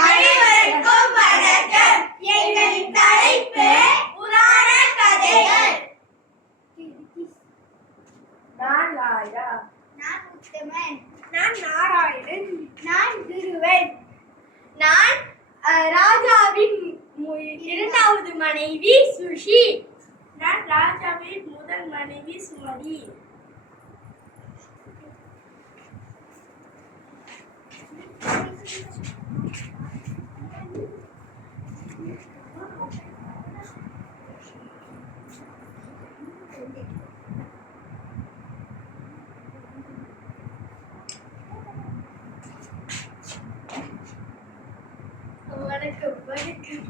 அனைவருக்கும் வணக்கம். எங்களின் தலைப்பு புராண கதைகள். நான் லாயா. நான் உத்தமன். நான் நாராயணன். நான் குருவன். நான் ராஜாவின் இரண்டாவது மனைவி சுஷி. நான் ராஜாவின் முதல் மனைவி சுமதி. வணக்கம் வணக்கம்.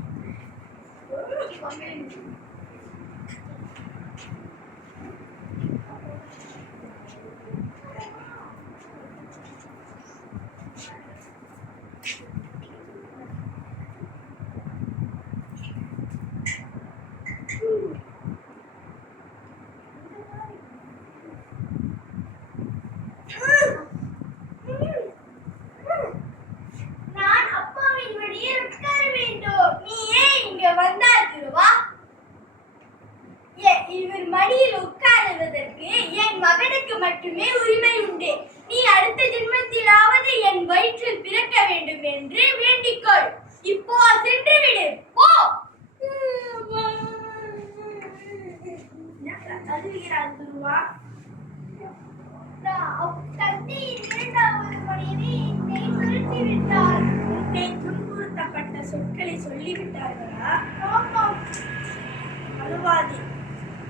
நான் அப்பாவின் வழியில் உட்கார வேண்டும். நீ ஏன் இங்க வந்தாய் குருவா? இவர் மடியில் உட்காருவதற்கு என் மகனுக்கு மட்டுமே உரிமை உண்டு. நீ அடுத்த ஜென்மத்திலாவது என் வயிற்றில் பிறக்க வேண்டும் என்று வேண்டிக்கொள். இப்போ சென்று விடு. போ. அழுகிறார் குருவா. தந்தையின் இரண்டாவது மனைவி என்னை துரத்தி விட்டார். உன்னை துன்புறுத்தப்பட்ட சொற்களை சொல்லிவிட்டார்களா? ஆமாம். அழுவாதே.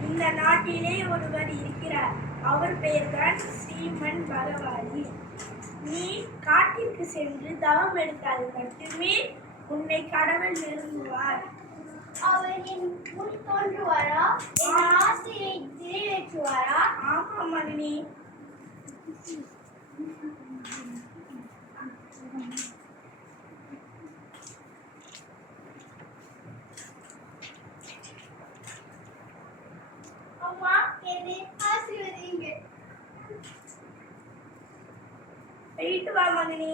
இந்த நாட்டிலே ஒருவர் இருக்கிறார். அவர் பெயர்தான் ஸ்ரீமன் பகவானி. நீ காட்டிற்கு சென்று தவம் எடுத்தால் மட்டுமே உன்னை கடவுள் நெருங்குவார். அவர் என் முன் தோன்றுவாரா? என் ஆசையை நிறைவேற்றுவாரா? ஆமாம் மகனே. அம்மா, என்னை ஆசீர்வதிங்க. போயிட்டு வா மகனே.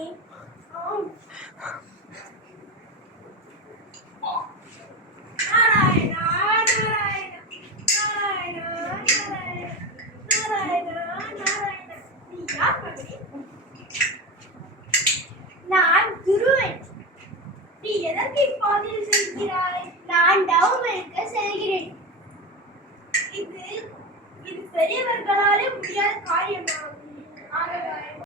நாராயணா நாராயணா நாராயணா நாராயணா நாராயணா. நீ யார் மகனே? நான் குருவன். நீ எதற்கு இப்பாதையில் செல்கிறாய்? நான் தவம் எடுக்க செல்கிறேன். இது பெரியவர்களாலே முடியாத காரியமாகும்.